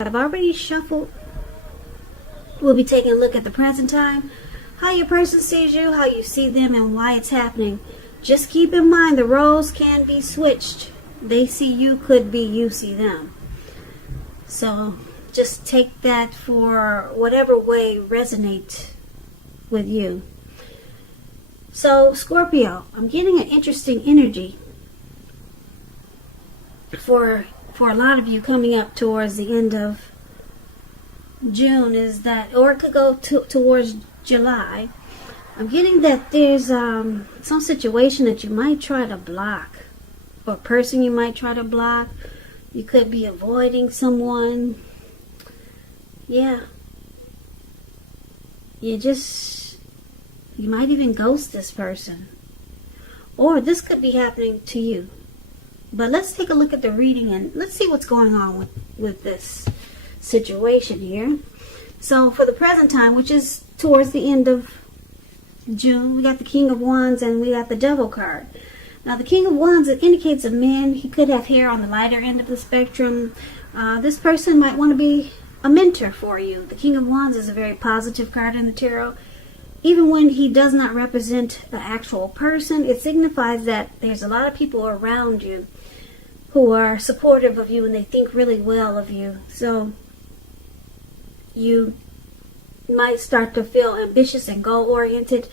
I've already shuffled. We'll be taking a look at the present time, how your person sees you, how you see them, and why it's happening. Just keep in mind the roles can be switched. They see you could be you see them. So just take that for whatever way resonates with you. So Scorpio, I'm getting an interesting energy for a lot of you coming up towards the end of June, is that, or it could go towards July. I'm getting that there's some situation that you might try to block, or a person you might try to block. You could be avoiding someone. Yeah. You might even ghost this person. Or this could be happening to you. But let's take a look at the reading and let's see what's going on with this situation here. So for the present time, which is towards the end of June, we got the King of Wands and we got the Devil card. Now the King of Wands, it indicates a man. He could have hair on the lighter end of the spectrum. This person might want to be a mentor for you. The King of Wands is a very positive card in the tarot. Even when he does not represent the actual person, it signifies that there's a lot of people around you who are supportive of you and they think really well of you. So you might start to feel ambitious and goal-oriented,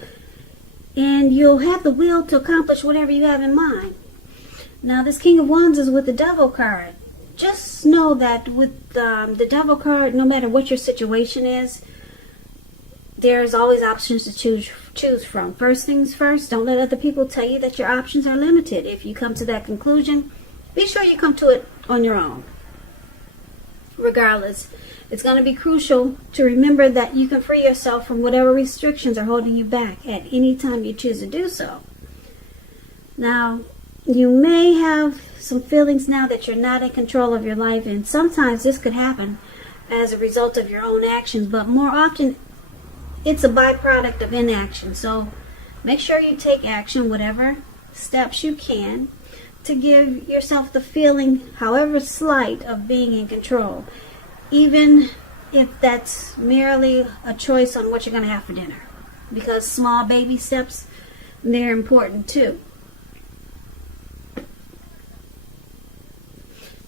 and you'll have the will to accomplish whatever you have in mind. Now this King of Wands is with the Devil card. Just know that with the Devil card, no matter what your situation is, there's always options to choose from. First things first, don't let other people tell you that your options are limited. If you come to that conclusion, be sure you come to it on your own. Regardless, it's going to be crucial to remember that you can free yourself from whatever restrictions are holding you back at any time you choose to do so. Now, you may have some feelings now that you're not in control of your life, and sometimes this could happen as a result of your own actions, but more often it's a byproduct of inaction. So make sure you take action, whatever steps you can, to give yourself the feeling, however slight, of being in control, even if that's merely a choice on what you're going to have for dinner, because small baby steps, they're important too.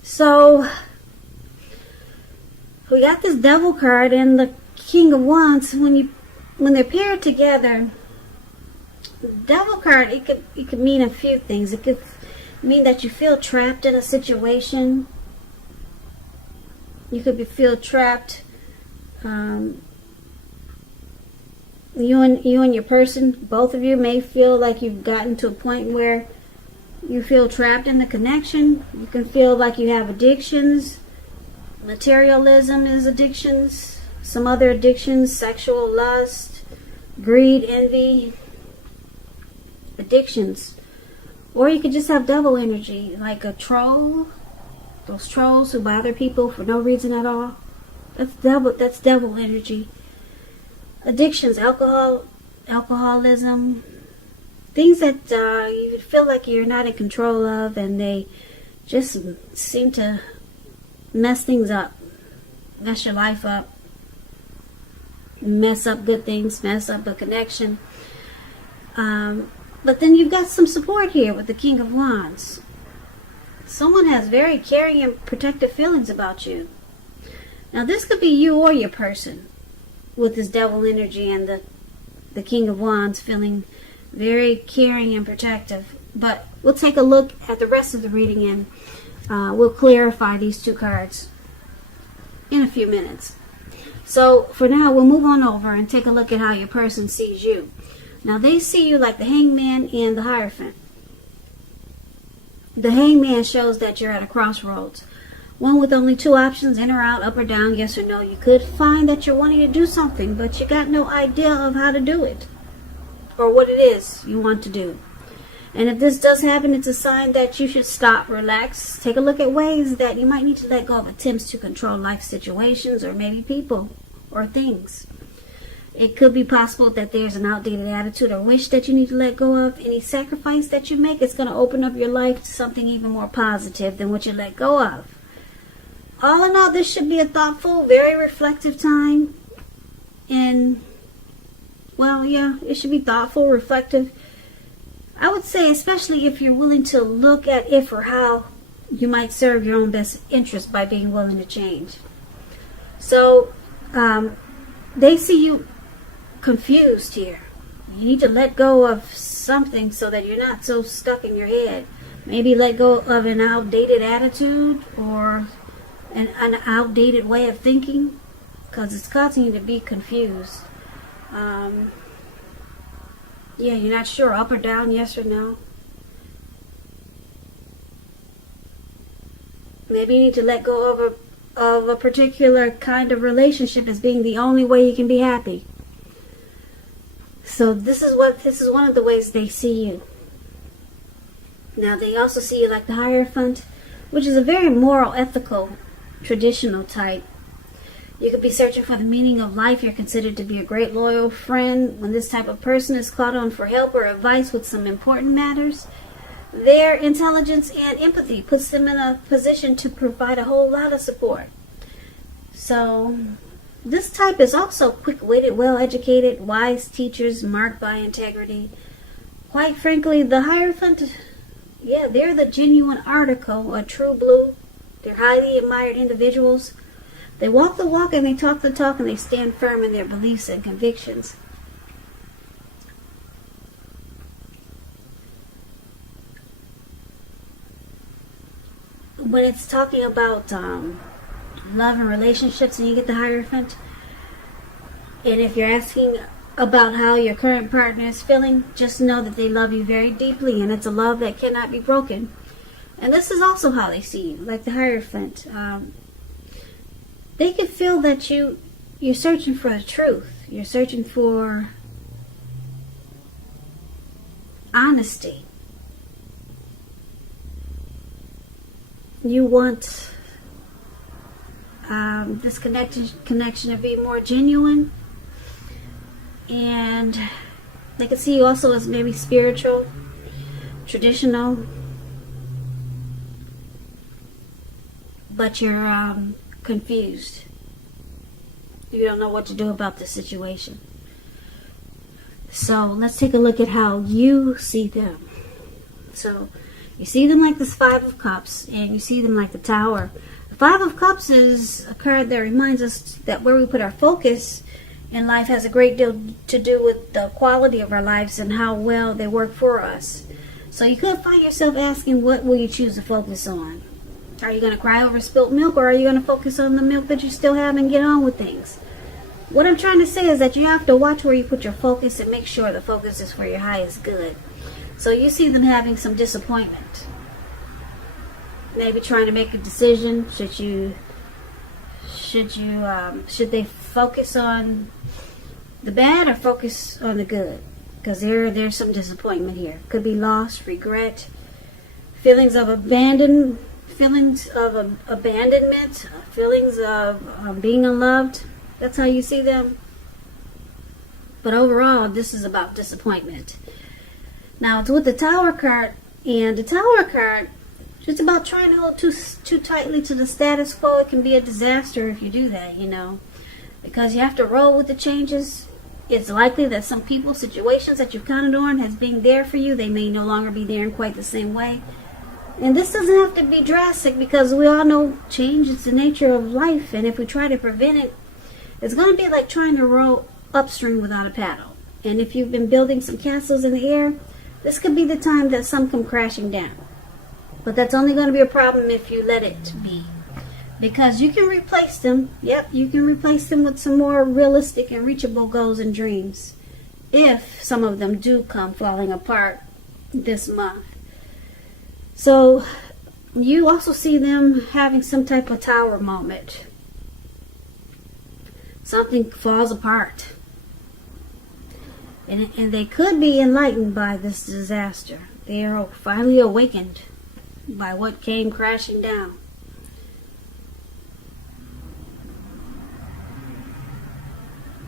So we got this Devil card and the King of Wands. When they're paired together, the Devil card, it could mean a few things. It could mean that you feel trapped in a situation. You could feel trapped. You and your person, both of you, may feel like you've gotten to a point where you feel trapped in the connection. You can feel like you have addictions. Materialism is addictions. Some other addictions, sexual lust, greed, envy, addictions. Or you could just have devil energy, like a troll. Those trolls who bother people for no reason at all. That's devil energy. Addictions, alcoholism, things that you feel like you're not in control of, and they just seem to mess things up, mess your life up, mess up good things, mess up a connection. But then you've got some support here with the King of Wands. Someone has very caring and protective feelings about you. Now this could be you or your person with this devil energy and the King of Wands feeling very caring and protective. But we'll take a look at the rest of the reading and we'll clarify these two cards in a few minutes. So for now, we'll move on over and take a look at how your person sees you. Now they see you like the Hangman and the Hierophant. The Hangman shows that you're at a crossroads. One with only two options, in or out, up or down, yes or no. You could find that you're wanting to do something, but you got no idea of how to do it, or what it is you want to do. And if this does happen, it's a sign that you should stop, relax, take a look at ways that you might need to let go of attempts to control life situations, or maybe people or things. It could be possible that there's an outdated attitude or wish that you need to let go of. Any sacrifice that you make is going to open up your life to something even more positive than what you let go of. all in all, this should be a thoughtful, very reflective time. And, well, yeah, it should be thoughtful, reflective. I would say, especially if you're willing to look at if or how you might serve your own best interest by being willing to change. So, they see you confused here. You need to let go of something so that you're not so stuck in your head. Maybe let go of an outdated attitude or an outdated way of thinking, because it's causing you to be confused. Yeah, you're not sure up or down, yes or no. Maybe you need to let go of a particular kind of relationship as being the only way you can be happy. So this is one of the ways they see you. Now they also see you like the Hierophant, which is a very moral, ethical, traditional type. You could be searching for the meaning of life. You're considered to be a great loyal friend. When this type of person is called on for help or advice with some important matters, their intelligence and empathy puts them in a position to provide a whole lot of support. So this type is also quick-witted, well-educated, wise teachers marked by integrity. Quite frankly, the Hierophant, yeah, they're the genuine article, a true blue. They're highly admired individuals. They walk the walk and they talk the talk, and they stand firm in their beliefs and convictions. When it's talking about love and relationships and you get the Hierophant, and if you're asking about how your current partner is feeling, just know that they love you very deeply, and it's a love that cannot be broken. And this is also how they see you, like the Hierophant. They can feel that you're searching for the truth. You're searching for honesty. You want this connection to be more genuine. And they can see you also as maybe spiritual, traditional, but you're confused. You don't know what to do about the situation. So let's take a look at how you see them. So you see them like this Five of Cups, and you see them like the Tower. The Five of Cups is a card that reminds us that where we put our focus in life has a great deal to do with the quality of our lives and how well they work for us. So you could find yourself asking, what will you choose to focus on? Are you going to cry over spilt milk, or are you going to focus on the milk that you still have and get on with things? What I'm trying to say is that you have to watch where you put your focus and make sure the focus is for your highest good. So you see them having some disappointment. Maybe trying to make a decision. Should they focus on the bad or focus on the good? Because there's some disappointment here. Could be loss, regret, feelings of abandonment, feelings of being unloved. That's how you see them. But overall, this is about disappointment. Now, it's with the Tower card, and the Tower card, it's about trying to hold too tightly to the status quo. It can be a disaster if you do that, because you have to roll with the changes. It's likely that some people, situations that you've counted on as being there for you, they may no longer be there in quite the same way. And this doesn't have to be drastic, because we all know change is the nature of life, and if we try to prevent it, it's going to be like trying to row upstream without a paddle. And if you've been building some castles in the air, this could be the time that some come crashing down. But that's only going to be a problem if you let it be. Because you can replace them. Yep, you can replace them with some more realistic and reachable goals and dreams. If some of them do come falling apart this month. So, you also see them having some type of tower moment. Something falls apart. And they could be enlightened by this disaster. They are finally awakened by what came crashing down.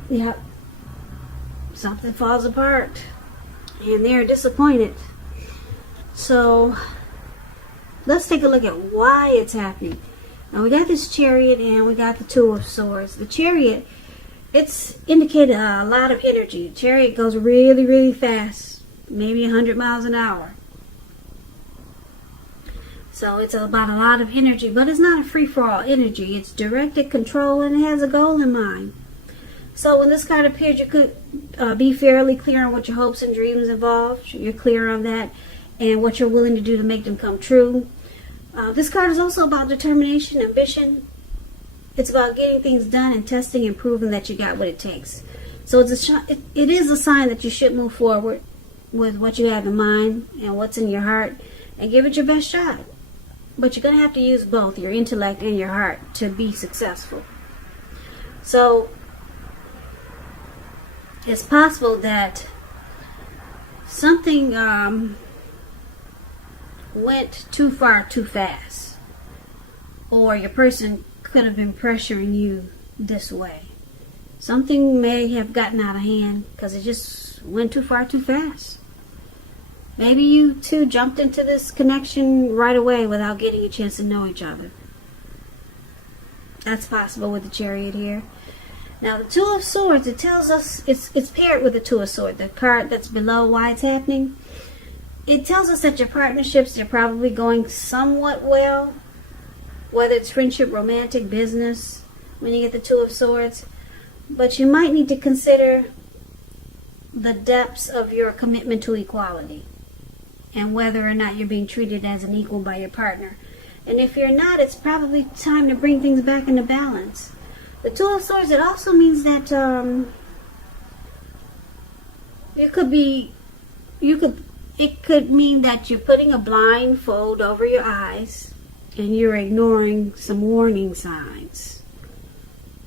Yep. Something falls apart. And they're disappointed. So, let's take a look at why it's happening. And we got this Chariot and we got the Two of Swords. The Chariot, it's indicated a lot of energy. The Chariot goes really, really fast, maybe 100 miles an hour. So it's about a lot of energy, but it's not a free-for-all energy. It's directed control and it has a goal in mind. So when this card appeared, you could be fairly clear on what your hopes and dreams involve. You're clear on that and what you're willing to do to make them come true. This card is also about determination, ambition. It's about getting things done and testing and proving that you got what it takes. So it is a sign that you should move forward with what you have in mind and what's in your heart and give it your best shot. But you're going to have to use both your intellect and your heart to be successful. So it's possible that something went too far too fast, or your person could have been pressuring you this way. Something may have gotten out of hand because it just went too far too fast. Maybe you two jumped into this connection right away without getting a chance to know each other. That's possible with the Chariot here. Now the Two of Swords, it tells us it's paired with the Two of Swords, the card that's below why it's happening. It tells us that your partnerships are probably going somewhat well, whether it's friendship, romantic, business, when you get the Two of Swords. But you might need to consider the depths of your commitment to equality and whether or not you're being treated as an equal by your partner. And if you're not, it's probably time to bring things back into balance. The Two of Swords, it also means that it could mean that you're putting a blindfold over your eyes and you're ignoring some warning signs.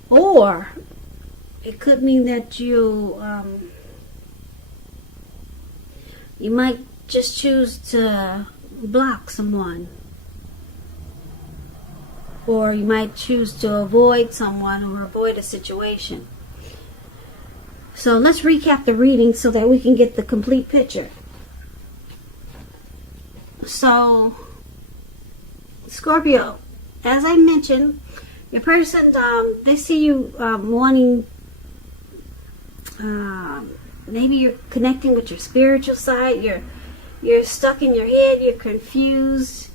Or it could mean that you might just choose to block someone. Or you might choose to avoid someone or avoid a situation. So let's recap the reading so that we can get the complete picture. So, Scorpio, as I mentioned, your person, they see you wanting, maybe you're connecting with your spiritual side, you're stuck in your head, you're confused.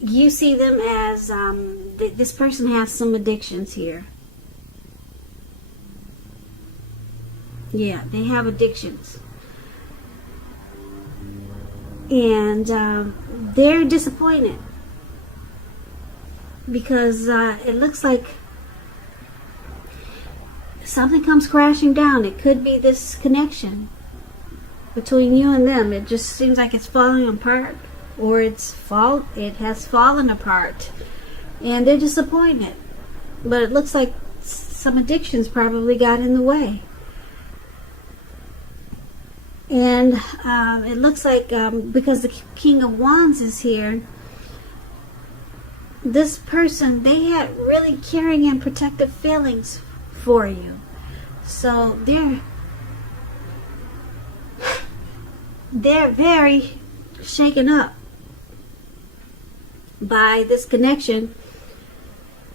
You see them as, this person has some addictions here. Yeah, they have addictions. And they're disappointed because it looks like something comes crashing down. It could be this connection between you and them. It just seems like it's falling apart, or it has fallen apart, and they're disappointed. But it looks like some addictions probably got in the way. And it looks like because the King of Wands is here, this person, they had really caring and protective feelings for you. So they're very shaken up by this connection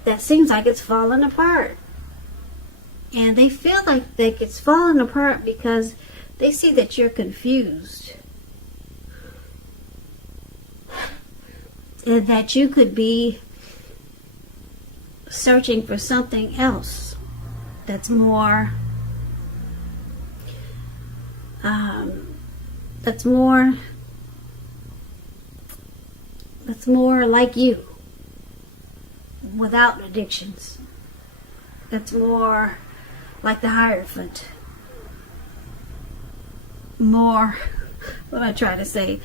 that seems like it's falling apart. And they feel like it's falling apart because they see that you're confused. And that you could be searching for something else that's more like you, without addictions. That's more like the Hierophant. More, what am I trying to say?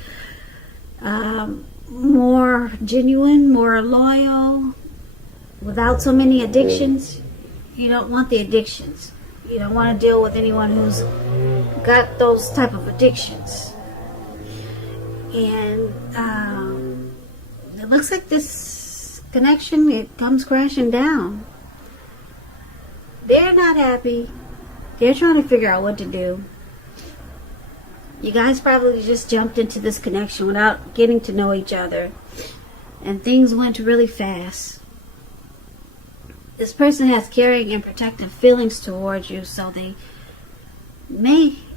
More genuine, more loyal, without so many addictions. You don't want the addictions. You don't want to deal with anyone who's got those type of addictions. And it looks like this connection, it comes crashing down. They're not happy. They're trying to figure out what to do. You guys probably just jumped into this connection without getting to know each other. And things went really fast. This person has caring and protective feelings towards you, so it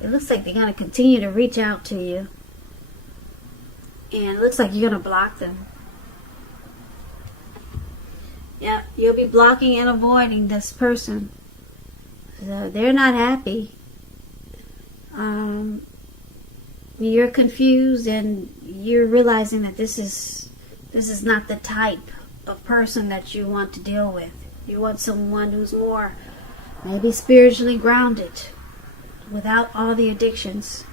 looks like they're going to continue to reach out to you. And it looks like you're going to block them. Yep, you'll be blocking and avoiding this person. So they're not happy. You're confused and you're realizing that this is not the type of person that you want to deal with. You want someone who's more maybe spiritually grounded without all the addictions.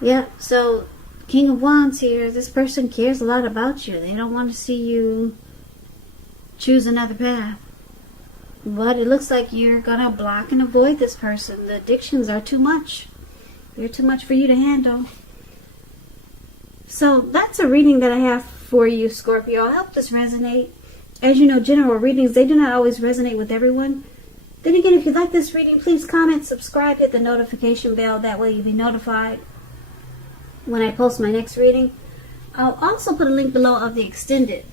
Yeah, so King of Wands here, this person cares a lot about you. They don't want to see you choose another path. But it looks like you're going to block and avoid this person. The addictions are too much. They're too much for you to handle. So that's a reading that I have for you, Scorpio. I hope this resonate. As you know, general readings, they do not always resonate with everyone. Then again, if you like this reading, please comment, subscribe, hit the notification bell. That way you'll be notified when I post my next reading. I'll also put a link below of the extended.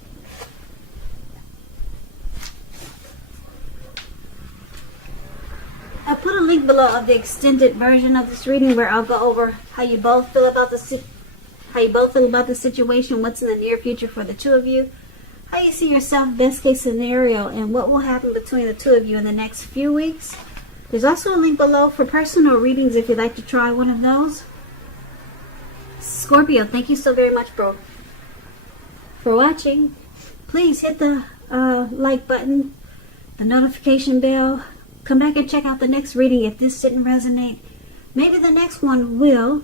I put a link below of the extended version of this reading where I'll go over how you both feel about the situation, what's in the near future for the two of you, how you see yourself, best case scenario, and what will happen between the two of you in the next few weeks. There's also a link below for personal readings if you'd like to try one of those. Scorpio, thank you so very much for watching. Please hit the like button, the notification bell. Come back and check out the next reading if this didn't resonate. Maybe the next one will,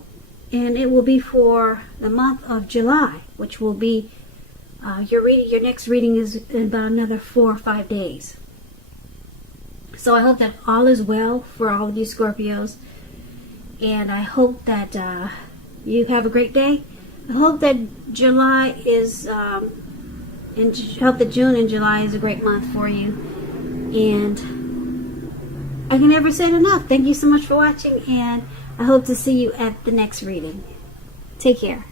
and it will be for the month of July, which will be your next reading is in about another 4 or 5 days. So I hope that all is well for all of you Scorpios, and I hope that you have a great day. I hope that July is, and hope that June and July is a great month for you. And I can never say it enough. Thank you so much for watching, and I hope to see you at the next reading. Take care.